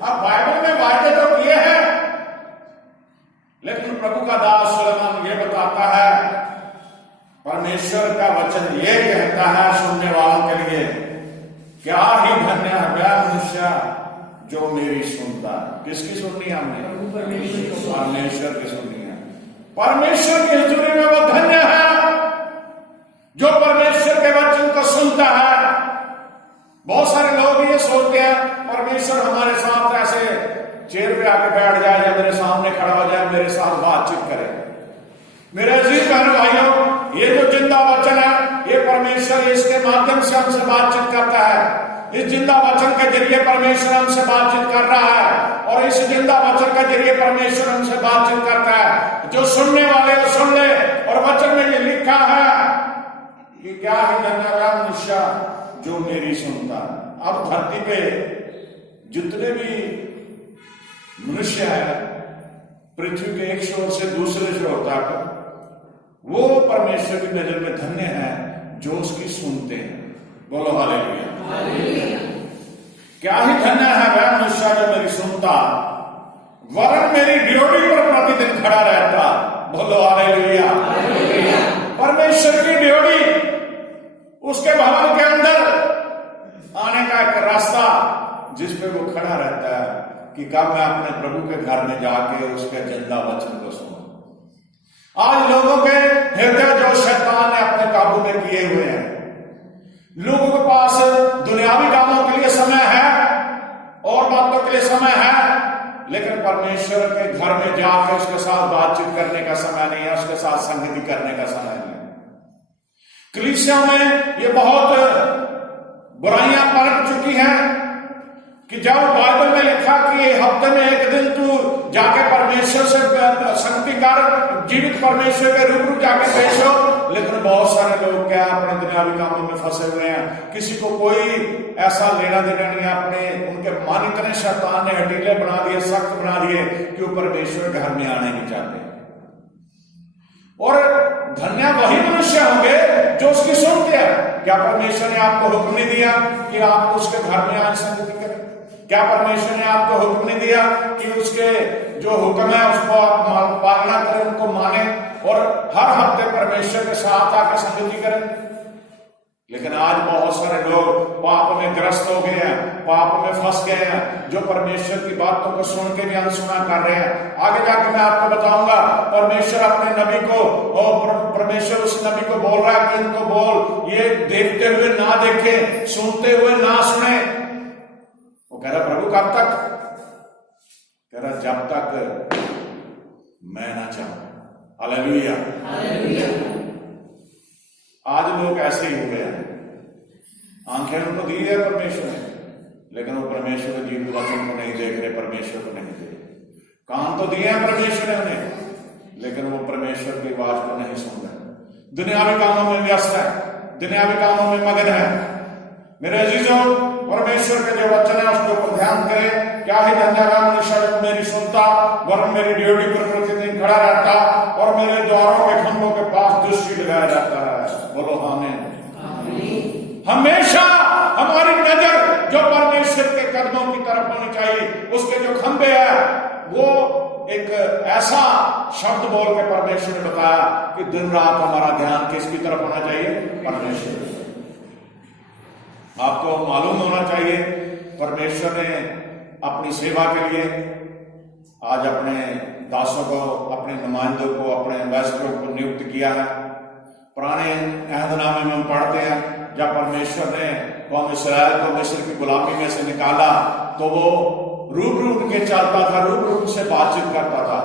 अब बाइबल में वायदे तो किए हैं, लेकिन प्रभु का दास सुलेमान ये बताता है, परमेश्वर का वचन ये कहता है सुनने वालों के लिए, क्या ही धन्य है वह मनुष्य जो मेरी सुनता है। किसकी सुननी है हमने? परमेश्वर की सुननी है। परमेश्वर की हजूरी में वो धन्य है जो परमेश्वर के वचन को सुनता है। बहुत सारे लोग ये सोचते हैं परमेश्वर हमारे साथ ऐसे चेयर पे आके बैठ जाए या मेरे सामने खड़ा हो जाए, मेरे साथ बातचीत करे। मेरे अजीज बहन भाइयों, ये जो जिंदा वचन है, ये परमेश्वर इसके माध्यम से हमसे बातचीत करता है। इस जिंदा वचन के जरिए परमेश्वर हमसे बातचीत कर रहा है, और इस जिंदा वचन के जरिए परमेश्वर हमसे बातचीत करता है। जो सुनने वाले वो सुन ले। और वचन में ये लिखा है कि क्या ही धन्य है मनुष्य जो मेरी सुनता है। अब धरती पे जितने भी मनुष्य है, पृथ्वी के एक छोर से दूसरे छोर तक, वो परमेश्वर की नजर में धन्य है जो उसकी सुनते हैं। बोलो हालेलुया। क्या ही धन्य है वह मनुष्य जो मेरी सुनता, वरन मेरी ड्यूटी पर प्रतिदिन खड़ा रहता। बोलो हालेलुया। परमेश्वर की ड्यूटी, उसके भवन के अंदर आने का एक रास्ता जिस पे वो खड़ा रहता है कि कब मैं अपने प्रभु के घर में जाके उसके जिंदा वचन को सुनूं। आज लोगों के हृदय जो शैतान ने अपने काबू में किए हुए हैं, लोगों के पास दुनियावी कामों के लिए समय है और बातों के लिए समय है, लेकिन परमेश्वर के घर में जाकर उसके साथ बातचीत करने का समय नहीं है, उसके साथ संगति करने का समय नहीं है। कलीसिया में ये बहुत बुराइयां पलट चुकी हैं कि जब बाइबल में लिखा कि हफ्ते में एक दिन तू जाके परमेश्वर से संगति कर, जीवित परमेश्वर के रूबरू जाके पेश हो, लेकिन बहुत सारे लोग क्या अपने दुनियावी कामों में फंसे हुए हैं। किसी को कोई ऐसा लेना देना नहीं है। अपने उनके मन इतने शैतान ने हटीले बना दिए, सख्त बना दिए कि वो परमेश्वर के घर में आने नहीं चाहते। और धन्य वही मनुष्य होंगे जो उसकी सुनते हैं। क्या परमेश्वर ने आपको हुक्म नहीं दिया कि आप उसके घर में आज संगति करें? क्या परमेश्वर ने आपको हुक्म नहीं दिया कि उसके जो हुक्म है उसको आप पालना करें, उनको माने और हर हफ्ते परमेश्वर के साथ आकर संगति करें? लेकिन आज बहुत सारे लोग पाप में ग्रस्त हो गए हैं, पाप में फंस गए हैं, जो परमेश्वर की बातों को सुन के भी अनसुना कर रहे हैं। आगे जाके मैं आपको बताऊंगा, परमेश्वर अपने नबी को, और परमेश्वर उस नबी को बोल रहा है कि इनको बोल, ये देखते हुए ना देखें, सुनते हुए ना सुने। वो कह रहा प्रभु कब तक? कह रहा जब तक मैं ना चाहूं। हालेलुया। आज लोग ऐसे ही हो गए हैं। आंखें उनको दी है परमेश्वर ने, लेकिन वो परमेश्वर के जीवित वचन को नहीं देख रहे, परमेश्वर को नहीं देख रहे। कान तो दिए हैं परमेश्वर ने उन्हें, लेकिन वो परमेश्वर की आवाज को नहीं सुन रहे। दुनियावी कामों में व्यस्त है, दुनियावी कामों में मगन है। मेरे अजीजों, परमेश्वर के जो वचन है उसके ऊपर ध्यान करें। क्या ही धन्य है मनुष्य मेरी सुनता, वरन मेरी ड्यूटी पर प्रतिदिन खड़ा रहता और मेरे द्वारों के खंभों के पास दृष्टि लगाया जाता है। बोलो आमीन। हमेशा हमारी नजर जो परमेश्वर के कदमों की तरफ होनी चाहिए, उसके जो खंभे हैं वो एक ऐसा शब्द बोल के परमेश्वर ने बताया कि दिन रात हमारा ध्यान किसकी तरफ होना चाहिए? परमेश्वर। आपको मालूम होना चाहिए परमेश्वर ने अपनी सेवा के लिए आज अपने दासों को, अपने नुमाइंदों को, अपने एम्बेसडरों को नियुक्त किया है। पुराने अहदनामे में हम पढ़ते हैं जब परमेश्वर ने कौम इस्राएल को मिस्र की गुलामी में से निकाला तो वो रूबरू उनके चलता था, रूबरू उनसे बातचीत करता था।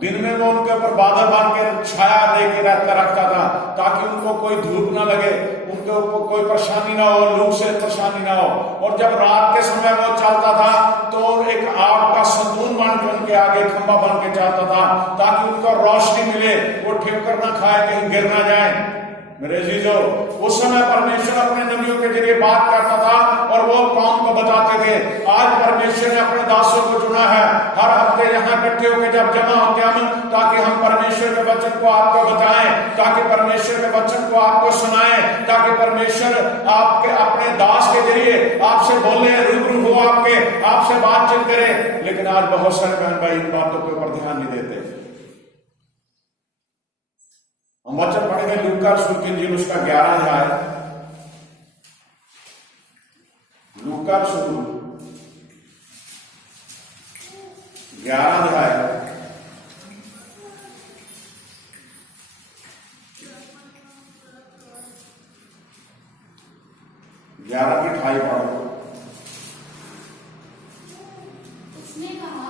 दिन में वो उनके ऊपर बादल बांध के छाया दे के रखता था ताकि उनको कोई धूप ना लगे, उनके ऊपर कोई परेशानी ना हो, लू से परेशानी ना हो। और जब रात के समय वो चलता था तो एक आग का सतून बन के उनके आगे खंभा बन के चलता था ताकि उनको रोशनी मिले, वो ठेकर ना खाए, कहीं गिर ना जाए। मेरे अजीजों, उस समय परमेश्वर अपने नबियों के जरिए बात करता था और वो कौम को बताते थे। आज परमेश्वर ने अपने दासों को चुना है हर हफ्ते यहाँ पे इकट्ठे होकर जब जमा होते हैं हम, ताकि हम परमेश्वर के वचन को आपको बताएं, ताकि परमेश्वर के वचन को आपको सुनाएं, ताकि परमेश्वर आपके अपने दास के जरिए आपसे बोले, रूबरू हो आपसे बातचीत करे। लेकिन आज बहुत सारे बहन भाई इन बातों के ऊपर ध्यान नहीं देते। हम वचन पढ़ेंगे लूका रसूल की इंजील उसका 11 अध्याय, लूका रसूल 11 अध्याय 11 की 28 पढ़ो। उसने कहा,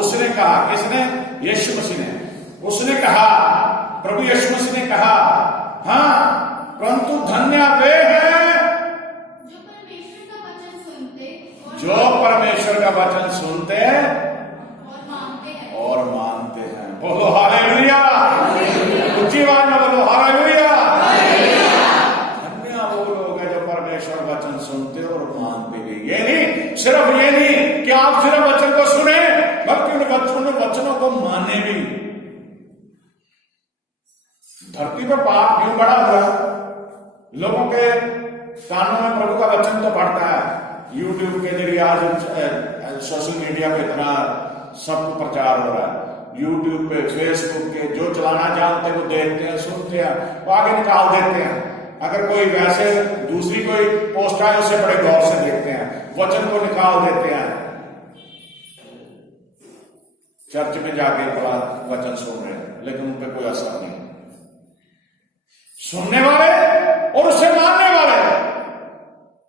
उसने कहा, किसने? यीशु मसीह ने। उसने कहा, प्रभु यीशु मसीह ने कहा, हाँ, परंतु धन्य वे हैं जो परमेश्वर का वचन सुनते और मानते हैं। बोलो हालेलुया, ऊंची आवाज में बोलो हालेलुया। धन्य वो लोग हैं जो परमेश्वर वचन सुनते और मानते भी। ये नहीं, सिर्फ ये नहीं कि आप सिर्फ वचन को सुने, बल्कि उन वचनों को माने भी। धरती पर पाप क्यों बढ़ा हुआ? लोगों के कानों में प्रभु का वचन तो पढ़ता है, यूट्यूब के जरिए आज सोशल मीडिया पे इतना सबको प्रचार हो रहा है। यूट्यूब पे, फेसबुक के जो चलाना जानते हैं वो देखते हैं, सुनते हैं, वो आगे निकाल देते हैं। अगर कोई वैसे दूसरी कोई पोस्ट आए उसे बड़े गौर से देखते हैं, वचन को निकाल देते हैं। चर्च में जाके वचन सुन रहे हैं, लेकिन उन पर कोई असर नहीं। सुनने वाले और उसे मानने वाले,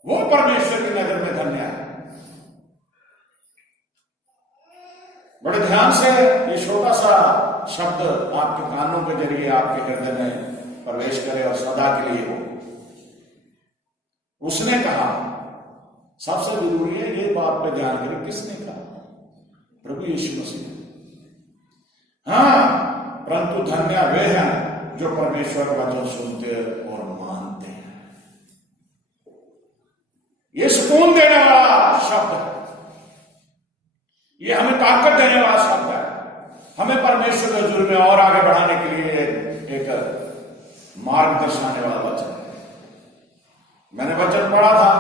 वो परमेश्वर की नजर में धन्य है। बड़े ध्यान से ये छोटा सा शब्द आपके कानों के जरिए आपके हृदय में प्रवेश करे और सदा के लिए हो। उसने कहा, सबसे जरूरी है ये बात पे ध्यान करें, किसने कहा? प्रभु यीशु मसीह ने। हाँ, परंतु धन्य वे हैं जो परमेश्वर का वचन सुनते और मानते हैं। ये सुकून देने वाला शब्द है, ये हमें ताकत देने वाला शब्द है, हमें परमेश्वर के हुजूर में और आगे बढ़ाने के लिए एक मार्ग दर्शाने वाला वचन है। मैंने वचन पढ़ा था,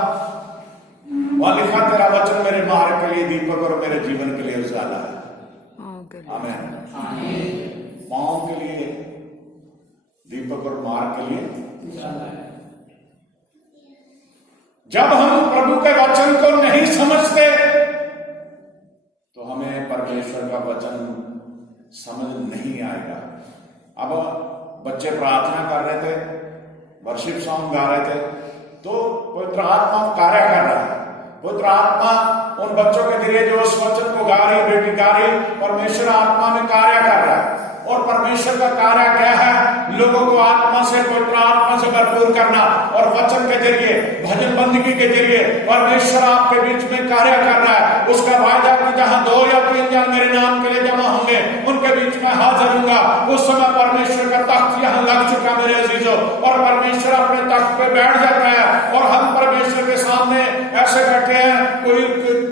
वहां लिखा, तेरा वचन मेरे मार्ग के लिए दीपक और मेरे जीवन के लिए उजाला है। आमीन। पांव के लिए दीपक और मार्ग के लिए उजाला है। जब हम प्रभु के वचन को नहीं समझते तो हमें परमेश्वर का वचन समझ नहीं आएगा। अब बच्चे प्रार्थना कर रहे थे, वर्शिप सॉन्ग गा रहे थे, तो पवित्र आत्मा कार्य कर रहा है। पवित्र आत्मा उन बच्चों के जरिए जो उस वचन को गा रही, बेटी गा रही, परमेश्वर आत्मा में कार्य कर रहा है। और परमेश्वर का कार्य क्या है? लोगों को आत्मा से, पवित्र आत्मा से भरपूर करना। और वचन के जरिए, भजन बंदगी के जरिए परमेश्वर आपके बीच में कार्य कर रहा है। उसका वायदा कि जहां 2 या 3 जन मेरे नाम के लिए जमा होंगे, उनके बीच में हाजिर होऊंगा। उस समय परमेश्वर का तख्त यहां लग चुका मेरे अजीजों, और परमेश्वर अपने तख्त पे बैठ जाता है और हम परमेश्वर के सामने ऐसे बैठे हैं। कोई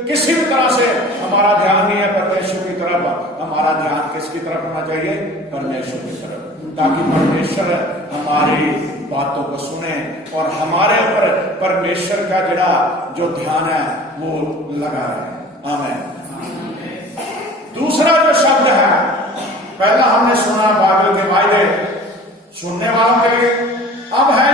किसी भी तरह से हमारा ध्यान नहीं है परमेश्वर की तरफ। हमारा ध्यान किसकी तरफ होना चाहिए? परमेश्वर की तरफ, ताकि परमेश्वर हमारी बातों को सुने और हमारे ऊपर परमेश्वर का जो ध्यान है वो लगा रहे। आमीन। दूसरा जो शब्द है, पहला हमने सुना बाइबल के वायदे सुनने वालों के लिए, अब है